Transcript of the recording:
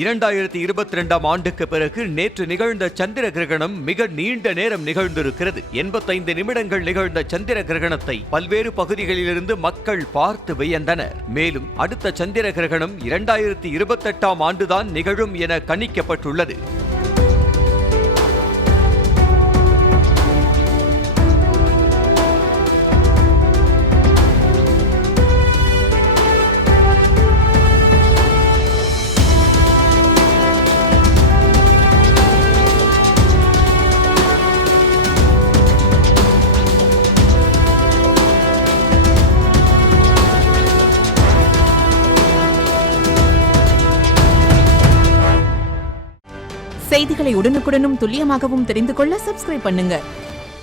2022ஆம் ஆண்டுக்கு பிறகு நேற்று நிகழ்ந்த சந்திர கிரகணம் மிக நீண்ட நேரம் நிகழ்ந்திருக்கிறது. 85 நிமிடங்கள் நிகழ்ந்த சந்திர கிரகணத்தை பல்வேறு பகுதிகளிலிருந்து மக்கள் பார்த்து வியந்தனர். மேலும் அடுத்த சந்திர கிரகணம் 2028ஆம் ஆண்டுதான் நிகழும் என கணிக்கப்பட்டுள்ளது. செய்திகளை உடனுக்குடனும் துல்லியமாகவும் தெரிந்து கொள்ள சப்ஸ்கிரைப் பண்ணுங்க.